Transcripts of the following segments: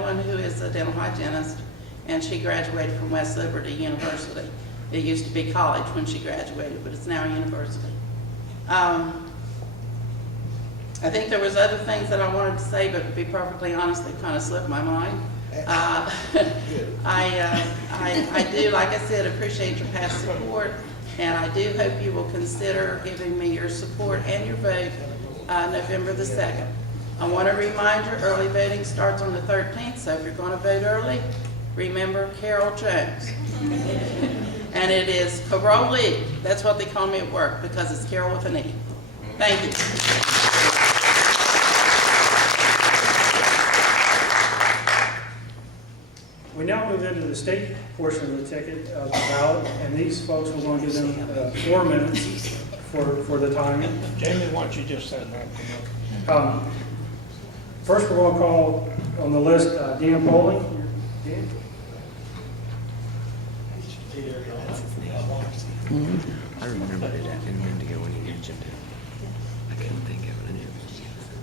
One who is a dental hygienist, and she graduated from West Liberty University. It used to be college when she graduated, but it's now university. I think there was other things that I wanted to say, but to be perfectly honest, they kind of slipped my mind. I do, like I said, appreciate your past support, and I do hope you will consider giving me your support and your vote November the 2nd. I want to remind you, early voting starts on the 13th, so if you're going to vote early, remember Carol Jones. And it is Carol Lee. That's what they call me at work, because it's Carol with an E. Thank you. We now move into the state portion of the ticket of the ballot, and these folks, we're going to give them 4 minutes for the timing. Jamie, why don't you just set that? First, we're going to call on the list Dan Poley. Dan? I remember it and meant to go when you mentioned it. I couldn't think of it.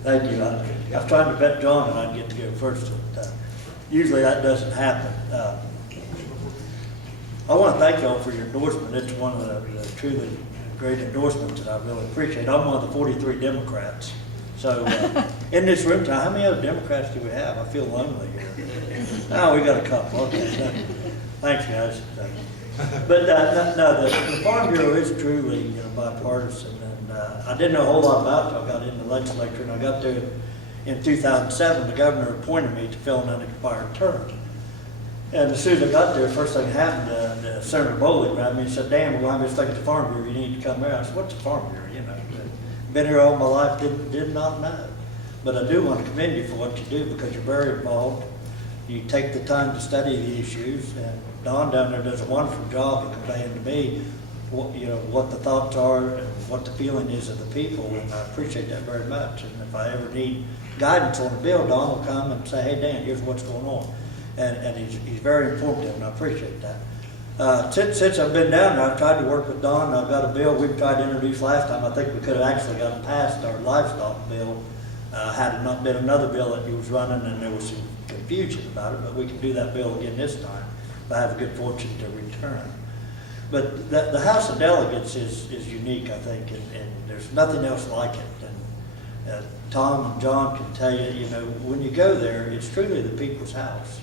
Thank you. I was trying to bet John and I'd get to go first. Usually that doesn't happen. I want to thank y'all for your endorsement. It's one of the truly great endorsements that I really appreciate. I'm one of the 43 Democrats. So in this room tonight, how many other Democrats do we have? I feel lonely here. Oh, we got a couple. Okay. Thanks, guys. But no, the Farm Bureau is truly bipartisan, and I didn't know a whole lot about it until I got in the legislature, and I got there in 2007. The governor appointed me to fill an unexpired term. And as soon as I got there, first thing that happened, Senator Bowley grabbed me and said, "Dan, we're going to stick at the Farm Bureau. You need to come here." I said, "What's the Farm Bureau?" Been here all my life, did not know. But I do want to commend you for what you do, because you're very involved. You take the time to study the issues, and Don down there does a wonderful job of conveying to me what the thoughts are and what the feeling is of the people, and I appreciate that very much. And if I ever need guidance on a bill, Don will come and say, "Hey Dan, here's what's going on," and he's very informative, and I appreciate that. Since I've been down there, I've tried to work with Don. I've got a bill we've tried to introduce last time. I think we could have actually gotten past our livestock bill had it not been another bill that he was running, and there was some confusion about it, but we can do that bill again this time if I have a good fortune to return. But the House of Delegates is unique, I think, and there's nothing else like it. And Tom and John can tell you, when you go there, it's truly the people's house.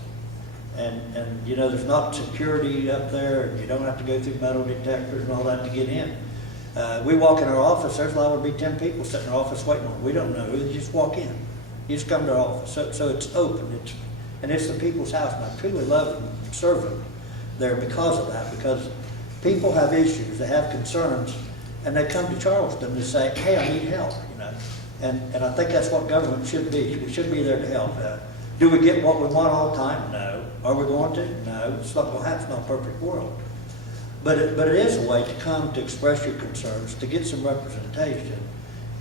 And there's not security up there, and you don't have to go through metal detectors and all that to get in. We walk in our office, there's liable to be 10 people sitting in our office waiting on us. We don't know who, you just walk in. You just come to our office. So it's open, and it's the people's house, and I truly love serving there because of that, because people have issues, they have concerns, and they come to Charleston to say, "Hey, I need help," And I think that's what government should be. We should be there to help. Do we get what we want all the time? No. Are we going to? No. It's not going to happen. It's not a perfect world. But it is a way to come to express your concerns, to get some representation.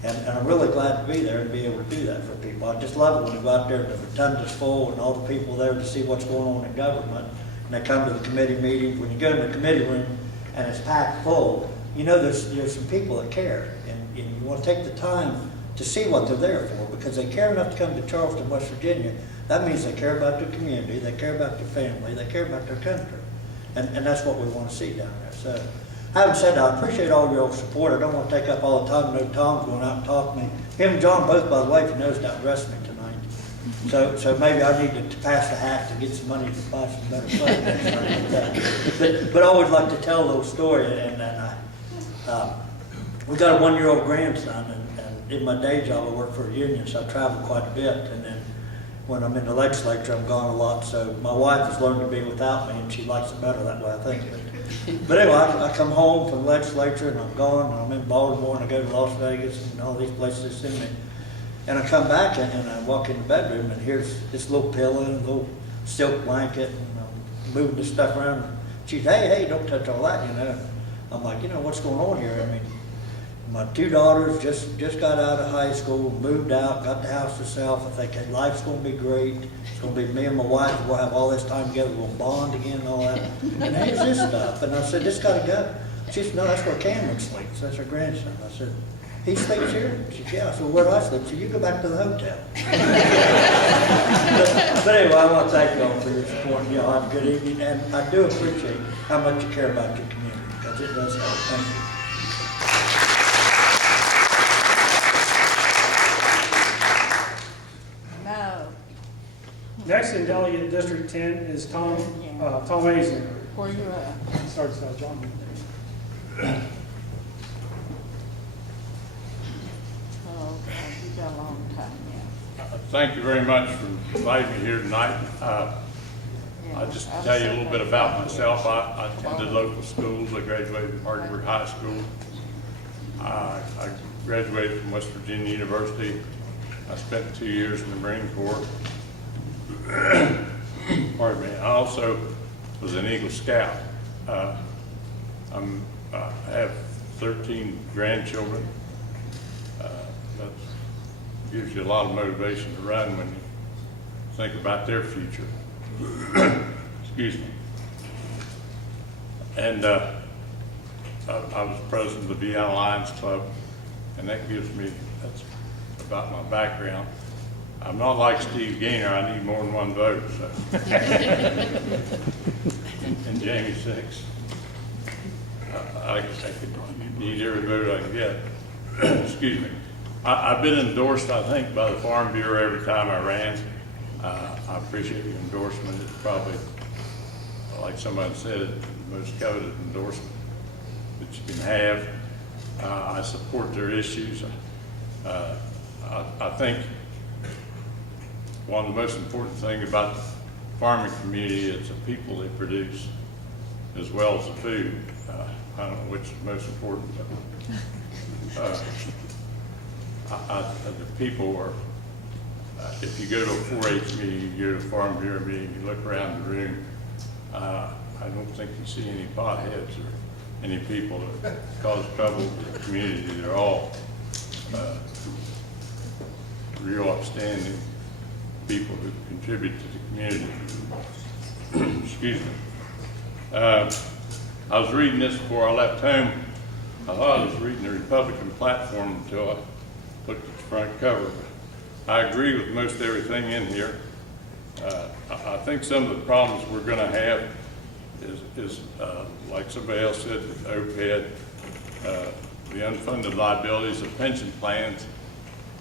And I'm really glad to be there and be able to do that for people. I just love it when we go out there and the rotunda's full and all the people there to see what's going on in government. And they come to the committee meetings. When you go in the committee room and it's packed full, there's some people that care. And you want to take the time to see what they're there for, because they care enough to come to Charleston, West Virginia. That means they care about their community, they care about their family, they care about their country. And that's what we want to see down there. So, having said that, I appreciate all your support. I don't want to take up all the time. I know Tom's going out and talk to me. Him and John both, by the way, if you noticed, out dressing me tonight. So maybe I need to pass the hat to get some money to buy some better clothes next time. But I always like to tell those stories. We've got a 1-year-old grandson, and in my day job I work for a union, so I travel quite a bit. And then when I'm in the legislature, I'm gone a lot. So my wife has learned to be without me, and she likes it better that way, I think. But anyway, I come home from the legislature, and I'm gone, and I'm in Baltimore, and I go to Las Vegas, and all these places they send me. And I come back, and I walk in the bedroom, and here's this little pillow and a little silk blanket, and I'm moving this stuff around. She's, hey, don't touch all that, I'm like, what's going on here? I mean, my 2 daughters just got out of high school, moved out, got the house herself. I think hey, life's going to be great. It's going to be me and my wife. We'll have all this time together. We'll bond again and all that. And here's this stuff. And I said, "This got to go." She said, "No, that's where Cameron sleeps. That's her grandson." I said, he sleeps here? She said, yeah. I said, where do I sleep? She said, you go back to the hotel. But anyway, I want to thank you all for your support. You all have a good evening, and I do appreciate how much you care about your community, because it does help. Thank you. No. Next in Delegate District 10 is Tom Azen. Where you at? Starts John. Oh, okay, you got a long time yet. Thank you very much for inviting me here tonight. I'll just tell you a little bit about myself. I attended local schools. I graduated from Hardenburg High School. I graduated from West Virginia University. I spent 2 years in the Marine Corps. Pardon me. I also was an Eagle Scout. I have 13 grandchildren. That gives you a lot of motivation to run when you think about their future. Excuse me. And I was president of the Vienna Lions Club, and that gives me, that's about my background. I'm not like Steve Gaynor, I need more than one vote, so. And Jamie Six. I could need every vote I can get. Excuse me. I've been endorsed, I think, by the Farm Bureau every time I ran. I appreciate your endorsement. It's probably, like somebody said, the most coveted endorsement that you can have. I support their issues. I think one of the most important things about the farming community is the people they produce as well as the food. I don't know which is most important, but the people are, if you go to a 4-H meeting, you go to a Farm Bureau meeting, you look around the room, I don't think you see any potheads or any people that cause trouble in the community. They're all real upstanding people who contribute to the community. Excuse me. I was reading this before I left home. I thought I was reading the Republican platform until I looked at the front cover. I agree with most everything in here. I think some of the problems we're going to have is like somebody else said, with OPED, the unfunded liabilities of pension plans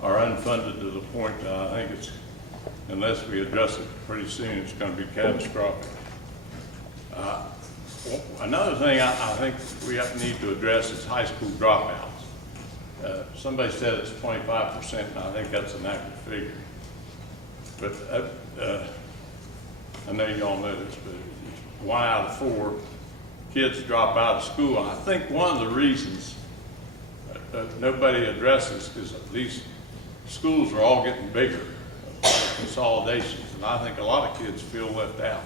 are unfunded to the point that I think it's, unless we address it pretty soon, it's going to be catastrophic. Another thing I think we need to address is high school dropouts. Somebody said it's 25%, and I think that's an accurate figure. But I know you all know this, but 1 out of 4 kids drop out of school. And I think one of the reasons nobody addresses is that these schools are all getting bigger, consolidations, and I think a lot of kids feel left out.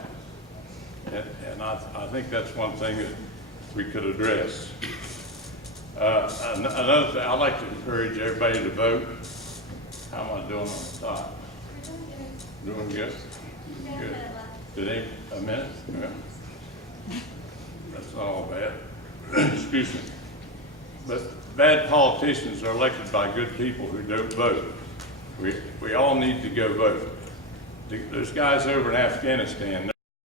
And I think that's one thing that we could address. Another thing, I'd like to encourage everybody to vote. How am I doing on the time? Doing good? Good. Did a minute? Yeah. That's not all bad. Excuse me. But bad politicians are elected by good people who don't vote. We all need to go vote. There's guys over in Afghanistan.